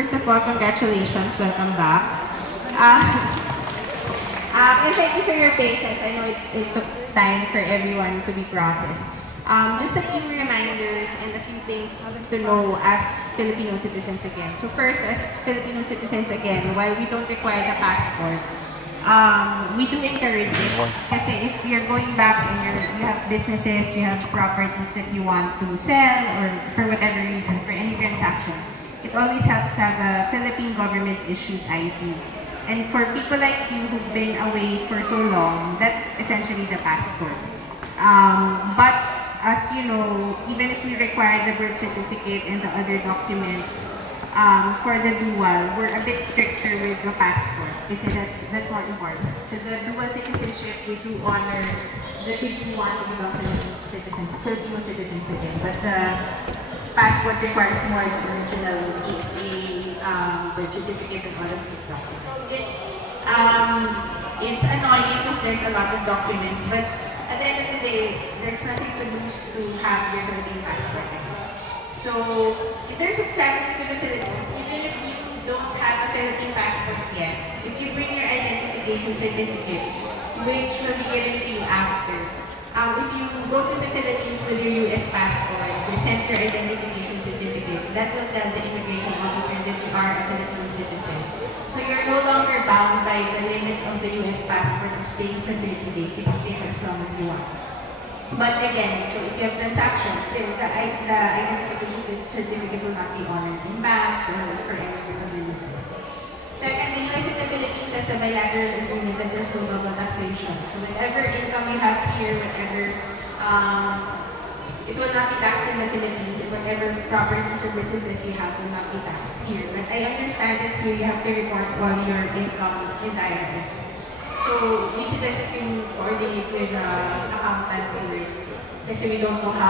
First of all, congratulations. Welcome back. And thank you for your patience. I know it took time for everyone to be processed. Just a few reminders and a few things to know as Filipino citizens again. So first, as Filipino citizens again, while we don't require the passport, we do encourage it. Kasi if you're going back and you have businesses, you have properties that you want to sell or for whatever reason, for any transaction, it always helps to have a Philippine government-issued ID. And for people like you who've been away for so long, that's essentially the passport. But as you know, even if we require the birth certificate and the other documents for the dual, we're a bit stricter with the passport kasi that's more important. So the dual citizenship, we do honor the people who want to become Filipino citizens again. But the passport requires more than the original PSA, birth certificate, and all of these documents. It's annoying because there's a lot of documents, but at the end of the day, there's nothing to lose to have your Philippine passport. So, in terms of traveling to the Philippines, even if you don't have a Philippine passport yet, if you bring your identification certificate, which will be given to you after, if you go to the Philippines with your US passport, present your identification certificate, that will tell the immigration officer that you are a Filipino citizen. So you're no longer bound by the limit of the US passport of staying for 30 days. You can stay for as long as you want. But again, so if you have transactions, then the identification certificate will not be honored in banks or for any other reason. Second, the US and the Philippines has a bilateral agreement that there's no double taxation. So whatever income you have here, whatever, it will not be taxed in the Philippines, and whatever properties or businesses you have will not be taxed here. But I understand that here you have to report all your income in the IRS. So we suggest that you coordinate with an accountant for it, kasi we don't know how